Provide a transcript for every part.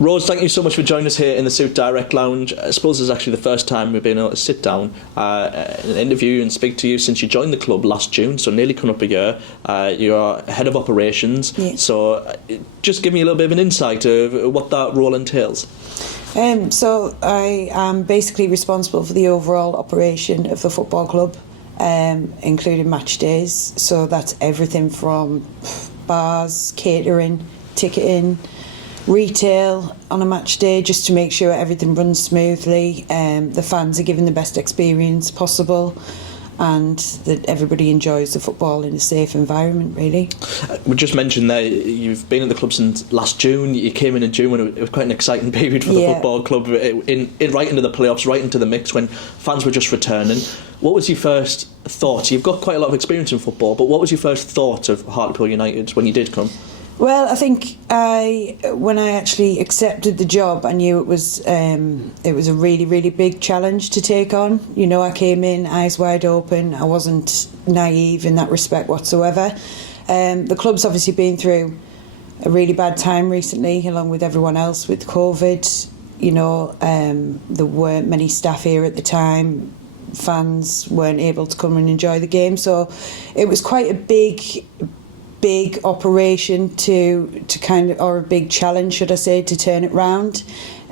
Rose, thank you so much for joining us here in the Suit Direct Lounge. I suppose it's actually the first time we've been able to sit down and interview and speak to you since you joined the club last June, so nearly coming up a year. You're head of operations, so just give me a little bit of an insight of what that role entails. So I am basically responsible for the overall operation of the football club, including match days. So that's everything from bars, catering, ticketing, retail on a match day, just to make sure everything runs smoothly, the fans are given the best experience possible, and that everybody enjoys the football in a safe environment, really. We just mentioned that you've been at the club since last June. You came in June when it was quite an exciting period for the football club, in right into the playoffs, right into the mix when fans were just returning. What was your first thought? You've got quite a lot of experience in football, but what was your first thought of Hartlepool United when you did come? Well, I think when I actually accepted the job, I knew it was a really, really big challenge to take on. You know, I came in eyes wide open. I wasn't naive in that respect whatsoever. The club's obviously been through a really bad time recently, along with everyone else with COVID. You know, there weren't many staff here at the time. Fans weren't able to come and enjoy the game, so it was quite a big operation to kind of, or a big challenge, should I say, to turn it round,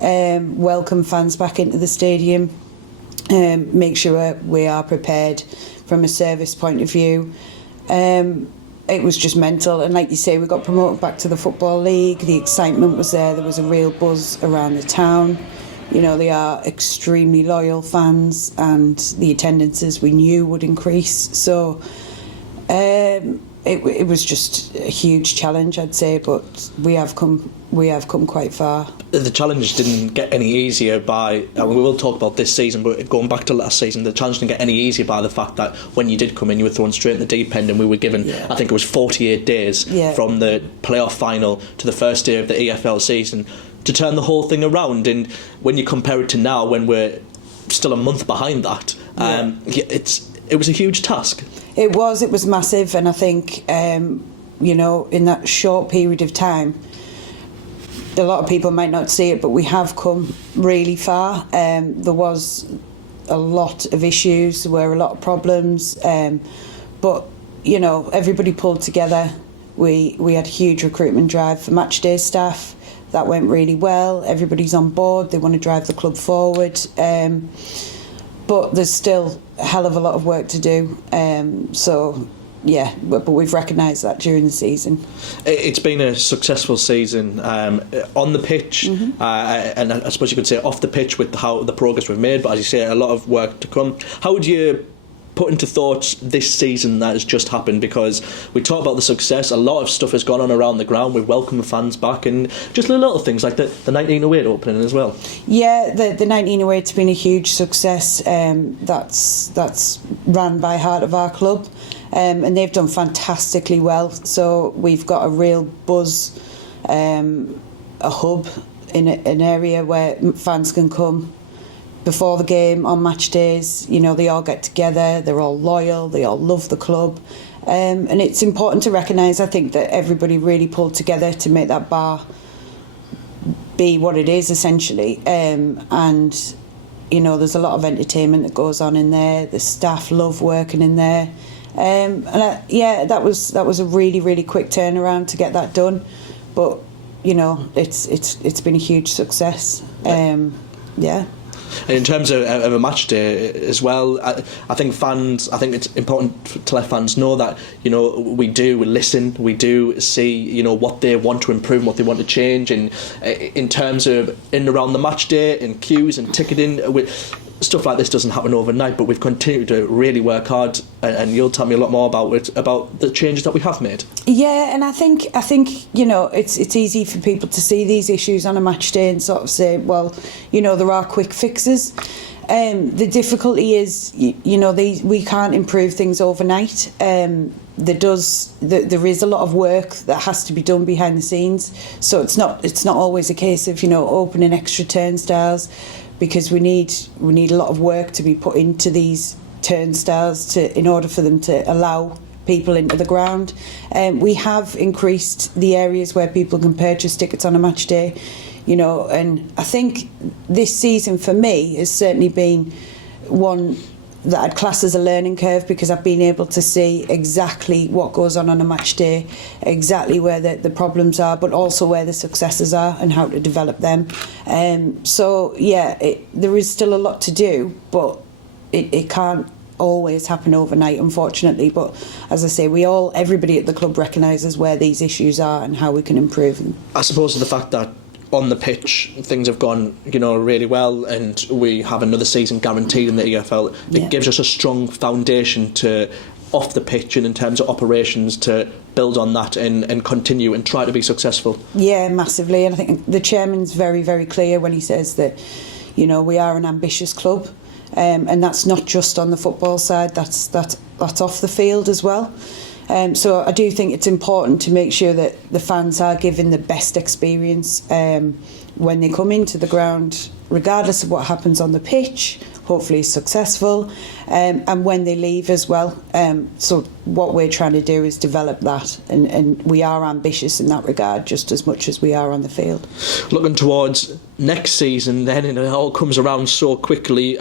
welcome fans back into the stadium, make sure we are prepared from a service point of view. It was just mental, and like you say, we got promoted back to the Football League. The excitement was there was a real buzz around the town. You know, they are extremely loyal fans, and the attendances we knew would increase, so It was just a huge challenge, I'd say, but we have come quite far. The challenge didn't get any easier by, and we will talk about this season, but going back to last season, the challenge didn't get any easier by the fact that when you did come in, you were thrown straight in the deep end, and we were given, I think it was 48 days from the playoff final to the first day of the EFL season to turn the whole thing around. And when you compare it to now, when we're still a month behind that, it was a huge task. It was massive, and I think, you know, in that short period of time, a lot of people might not see it, but we have come really far. There was a lot of issues, there were a lot of problems, but, you know, everybody pulled together. We had a huge recruitment drive for match day staff. That went really well. Everybody's on board. They want to drive the club forward. But there's still a hell of a lot of work to do. But we've recognised that during the season. It's been a successful season on the pitch, and I suppose you could say off the pitch with how the progress we've made, but as you say, a lot of work to come. How would you put into thoughts this season that has just happened? Because we talk about the success, a lot of stuff has gone on around the ground. We've welcomed fans back, and just little things like the 1908 opening as well. Yeah, the 1908's been a huge success. That's run by Heart of Our Club, and they've done fantastically well. So we've got a real buzz, a hub in an area where fans can come before the game, on match days. You know, they all get together, they're all loyal, they all love the club, and it's important to recognise, I think, that everybody really pulled together to make that bar be what it is, essentially, and you know, there's a lot of entertainment that goes on in there. The staff love working in there, that was a really, really quick turnaround to get that done, but you know, it's been a huge success. In terms of a match day as well, I think it's important to let fans know that, you know, we listen, we do see, you know, what they want to improve, what they want to change, and in terms of in and around the match day, in queues and ticketing, stuff like this doesn't happen overnight, but we've continued to really work hard, and you'll tell me a lot more about the changes that we have made. Yeah, and I think you know, it's easy for people to see these issues on a match day and sort of say, well, you know, there are quick fixes. The difficulty is, you know, we can't improve things overnight. There is a lot of work that has to be done behind the scenes, so it's not always a case of, you know, opening extra turnstiles, because we need a lot of work to be put into these turnstiles in order for them to allow people into the ground. We have increased the areas where people can purchase tickets on a match day you know. And I think this season for me has certainly been one that I'd class as a learning curve, because I've been able to see exactly what goes on a match day, exactly where the problems are, but also where the successes are and how to develop them. So yeah, there is still a lot to do, but it can't always happen overnight, unfortunately. But as I say, everybody at the club recognises where these issues are and how we can improve them. I suppose the fact that on the pitch things have gone, you know, really well, and we have another season guaranteed in the EFL, it gives us a strong foundation to off the pitch and in terms of operations to build on that and continue and try to be successful. Yeah, massively. And I think the chairman's very, very clear when he says that, you know, we are an ambitious club, and that's not just on the football side, that's off the field as well. So I do think it's important to make sure that the fans are given the best experience when they come into the ground, regardless of what happens on the pitch, hopefully successful, and when they leave as well. So what we're trying to do is develop that, and we are ambitious in that regard just as much as we are on the field. Looking towards next season then, and it all comes around so quickly,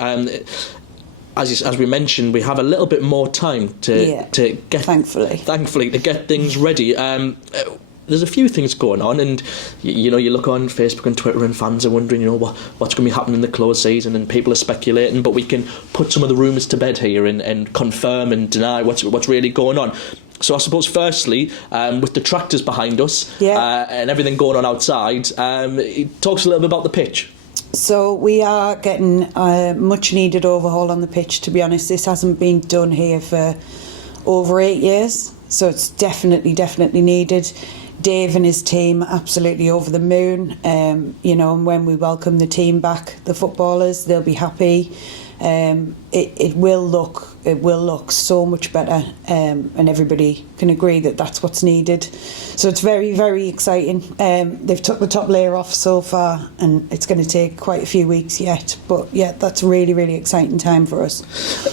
as we mentioned, we have a little bit more time to get thankfully to get things ready. There's a few things going on, and you know, you look on Facebook and Twitter, and fans are wondering, you know, what's going to be happening in the close season, and people are speculating. But we can put some of the rumours to bed here and confirm and deny what's really going on. So I suppose, firstly, with the tractors behind us and everything going on outside, it talks a little bit about the pitch. So we are getting a much needed overhaul on the pitch, to be honest. This hasn't been done here for over 8 years, so it's definitely needed. Dave and his team are absolutely over the moon, you know, and when we welcome the team back, the footballers, they'll be happy. It will look so much better, and everybody can agree that that's what's needed. So it's very, very exciting. They've took the top layer off so far, and it's going to take quite a few weeks yet. But yeah, that's a really, really exciting time for us.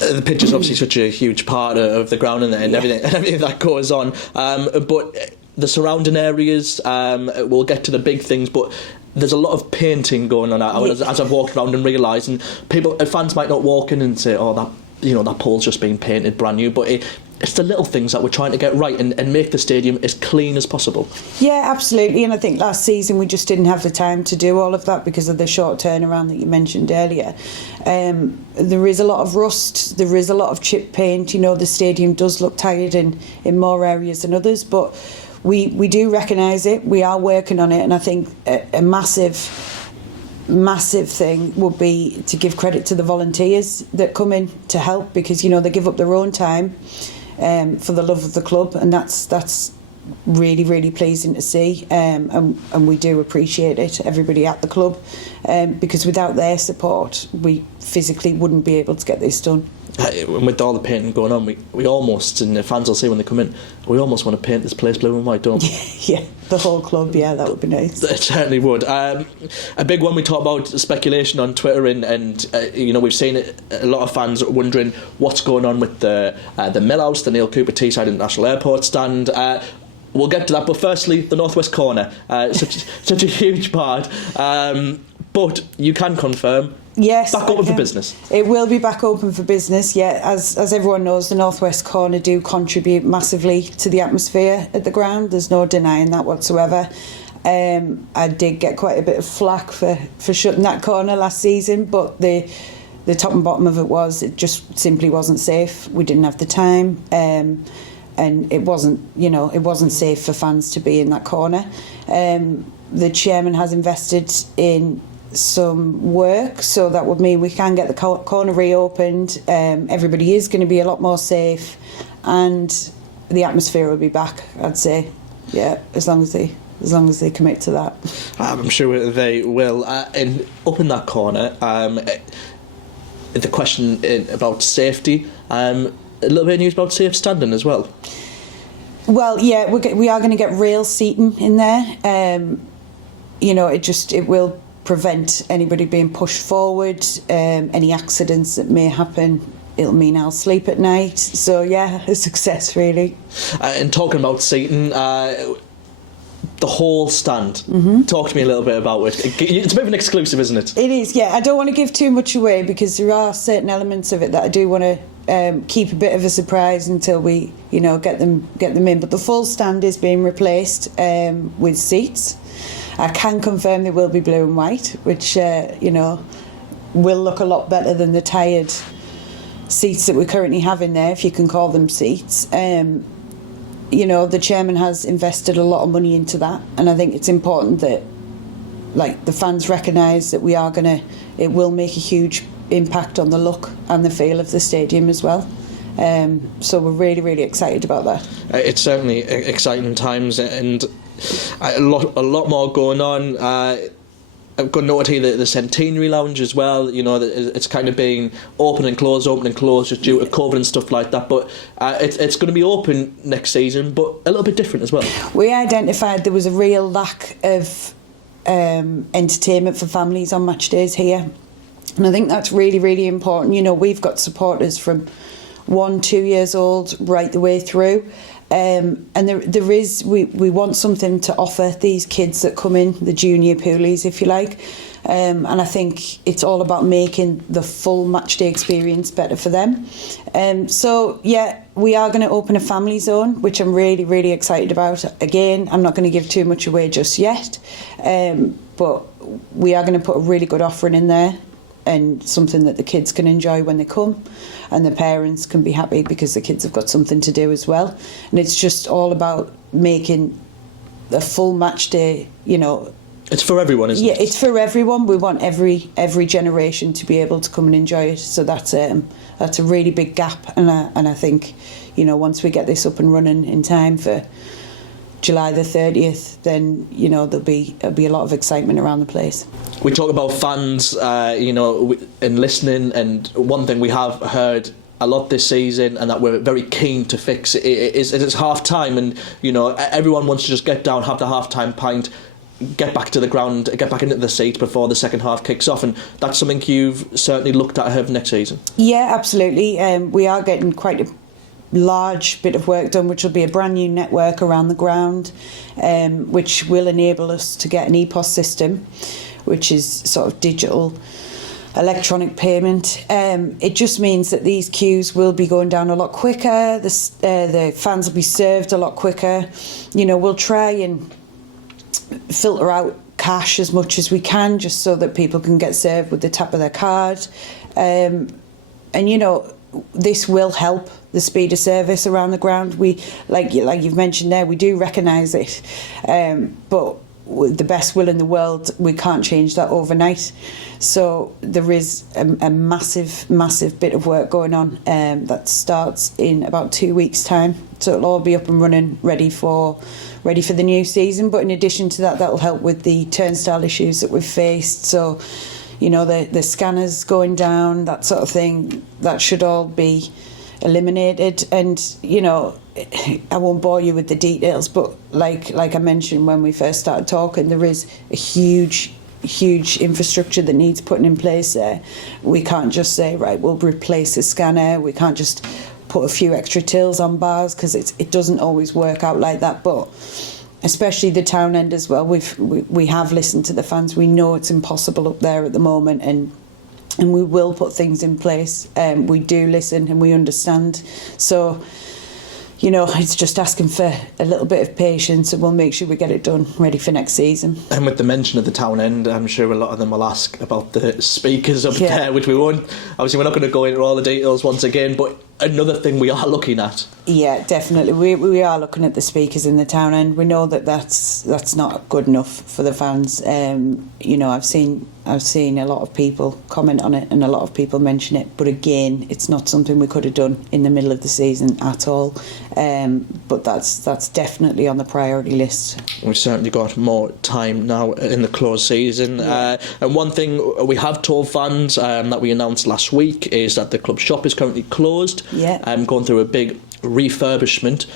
The pitch is obviously such a huge part of the ground and everything that goes on. But the surrounding areas, we'll get to the big things, but there's a lot of painting going on as I've walked around and realised, and fans might not walk in and say, oh, that pole's just been painted brand new, but it's the little things that we're trying to get right and make the stadium as clean as possible. Yeah, absolutely. And I think last season we just didn't have the time to do all of that because of the short turnaround that you mentioned earlier. There is a lot of rust, there is a lot of chip paint. You know, the stadium does look tired in more areas than others, but we do recognise it, we are working on it, and I think a massive thing would be to give credit to the volunteers that come in to help, because, you know, they give up their own time for the love of the club, and that's really, really pleasing to see, and we do appreciate it, everybody at the club, because without their support we physically wouldn't be able to get this done. With all the painting going on, we almost, and the fans will say when they come in, we almost want to paint this place blue and white, don't we? Yeah, the whole club, yeah, that would be nice. It certainly would. A big one, we talk about speculation on Twitter, and you know, we've seen it, a lot of fans wondering what's going on with the Millhouse, the Neil Cooper Teesside International Airport stand. We'll get to that, but firstly, the Northwest Corner, such a huge part, but you can confirm. Yes, back open for business. It will be back open for business, yeah. As everyone knows, the Northwest Corner do contribute massively to the atmosphere at the ground. There's no denying that whatsoever. I did get quite a bit of flack for shutting that corner last season, but the top and bottom of it just simply wasn't safe. We didn't have the time, and it wasn't safe for fans to be in that corner. The chairman has invested in some work, so that would mean we can get the corner reopened. Everybody is going to be a lot more safe, and the atmosphere will be back, I'd say. Yeah, as long as they commit to that. I'm sure they will. And up in that corner, the question about safety, a little bit of news about safe standing as well. Well, yeah, we are going to get rail seating in there. You know, it will prevent anybody being pushed forward, any accidents that may happen. It'll mean I'll sleep at night. So yeah, a success really. And talking about seating, the whole stand. Talk to me a little bit about it. It's a bit of an exclusive, isn't it? It is, yeah. I don't want to give too much away because there are certain elements of it that I do want to keep a bit of a surprise until we, get them in. But the full stand is being replaced with seats. I can confirm they will be blue and white, which will look a lot better than the tired seats that we currently have in there, if you can call them seats. The chairman has invested a lot of money into that, and I think it's important that the fans recognise that it will make a huge impact on the look and the feel of the stadium as well. So we're really, really excited about that. It's certainly exciting times, and a lot more going on. I've got noted here the Centenary Lounge as well. It's kind of being open and closed just due to COVID and stuff like that. But it's going to be open next season, but a little bit different as well. We identified there was a real lack of entertainment for families on match days here, and I think that's really, really important. We've got supporters from 1-2 years old right the way through. And we want something to offer these kids that come in, the junior poolies, if you like. And I think it's all about making the full match day experience better for them. We are going to open a family zone, which I'm really, really excited about. Again, I'm not going to give too much away just yet, but we are going to put a really good offering in there, and something that the kids can enjoy when they come, and the parents can be happy because the kids have got something to do as well. And it's just all about making the full match day, It's for everyone, isn't it? Yeah, it's for everyone. We want every generation to be able to come and enjoy it. So that's a really big gap, and I think, once we get this up and running in time for July the 30th, then there'll be a lot of excitement around the place. We talk about fans, and listening, and one thing we have heard a lot this season, and that we're very keen to fix, it's half time, and everyone wants to just get down, have the half time pint, get back to the ground, get back into the seat before the second half kicks off, and that's something you've certainly looked at ahead of next season. Yeah, absolutely. We are getting quite a large bit of work done, which will be a brand new network around the ground, which will enable us to get an epos system, which is sort of digital electronic payment. It just means that these queues will be going down a lot quicker, the fans will be served a lot quicker. We'll try and filter out cash as much as we can, just so that people can get served with the tap of their card. This will help the speed of service around the ground. We, like you've mentioned there, we do recognise it, but with the best will in the world, we can't change that overnight. So there is a massive bit of work going on that starts in about 2 weeks' time. So it'll all be up and running, ready for the new season. But in addition to that, that'll help with the turnstile issues that we've faced. So, the scanners going down, that sort of thing, that should all be eliminated. And I won't bore you with the details, but like I mentioned when we first started talking, there is a huge infrastructure that needs putting in place there. We can't just say, right, we'll replace the scanner. We can't just put a few extra tills on bars, because it doesn't always work out like that. But especially the town end as well, we have listened to the fans. We know it's impossible up there at the moment, and we will put things in place. We do listen and we understand. So, it's just asking for a little bit of patience, and we'll make sure we get it done ready for next season. And with the mention of the town end, I'm sure a lot of them will ask about the speakers up there, which we won't. Obviously, we're not going to go into all the details once again, but another thing we are looking at. Yeah, definitely. We are looking at the speakers in the town end. We know that that's not good enough for the fans. I've seen a lot of people comment on it, and a lot of people mention it, but again, it's not something we could have done in the middle of the season at all. But that's definitely on the priority list. We've certainly got more time now in the closed season. Yeah. And one thing we have told fans that we announced last week is that the club shop is currently closed. Yeah. Going through a big refurbishment.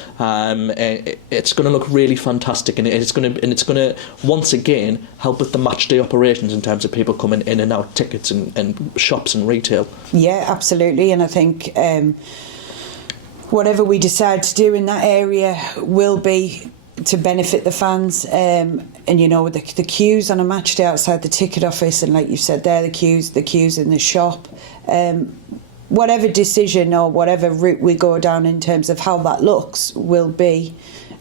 It's going to look really fantastic, and it's going to once again help with the match day operations in terms of people coming in and out, tickets and shops and retail. Yeah, absolutely. And I think whatever we decide to do in that area will be to benefit the fans, and you know, the queues on a match day outside the ticket office, and like you said there, the queues in the shop. Whatever decision or whatever route we go down in terms of how that looks will be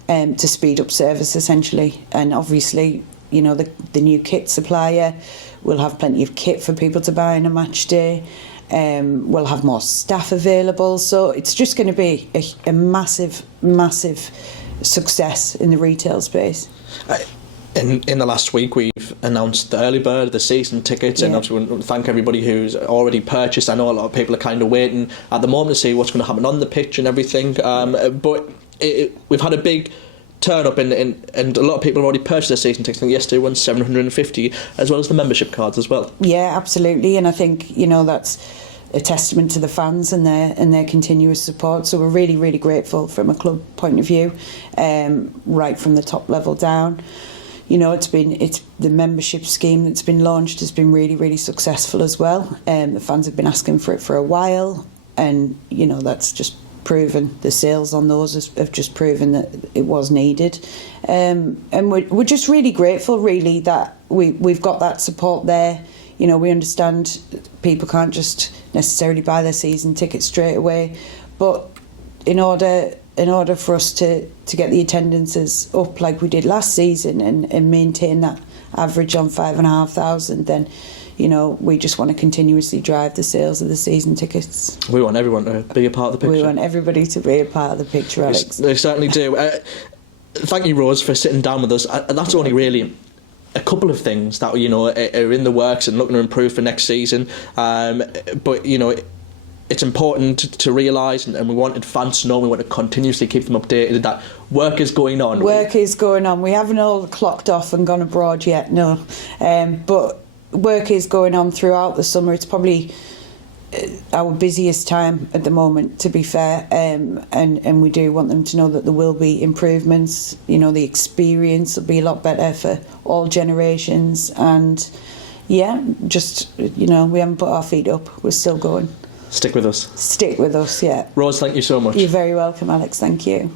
to speed up service essentially. And obviously, you know, the new kit supplier will have plenty of kit for people to buy on a match day. We'll have more staff available, so it's just going to be a massive success in the retail space. In the last week, we've announced the early bird, the season tickets, and obviously we want to thank everybody who's already purchased. I know a lot of people are kind of waiting at the moment to see what's going to happen on the pitch and everything. But we've had a big turn up, and a lot of people have already purchased their season tickets. I think yesterday won 750, as well as the membership cards as well. Yeah, absolutely, and I think, you know, that's a testament to the fans and their continuous support. So we're really, really grateful from a club point of view, right from the top level down. You know, it's the membership scheme that's been launched has been really, really successful as well. The fans have been asking for it for a while, and you know, that's just proven, the sales on those have just proven that it was needed. And we're just really grateful, really, that we've got that support there. You know, we understand people can't just necessarily buy their season tickets straight away, but in order for us to get the attendances up like we did last season and maintain that average on 5,500, then, you know, we just want to continuously drive the sales of the season tickets. We want everyone to be a part of the picture. We want everybody to be a part of the picture, Alex. They certainly do. Thank you, Rose, for sitting down with us. That's only really a couple of things that, you know, are in the works and looking to improve for next season. But, you know, it's important to realise, and we wanted fans to know, we want to continuously keep them updated, that work is going on. Work is going on. We haven't all clocked off and gone abroad yet, no. But work is going on throughout the summer. It's probably our busiest time at the moment, to be fair, and we do want them to know that there will be improvements. You know, the experience will be a lot better for all generations, and yeah, just, you know, we haven't put our feet up. We're still going. Stick with us. Stick with us, yeah. Rose, thank you so much. You're very welcome, Alex. Thank you.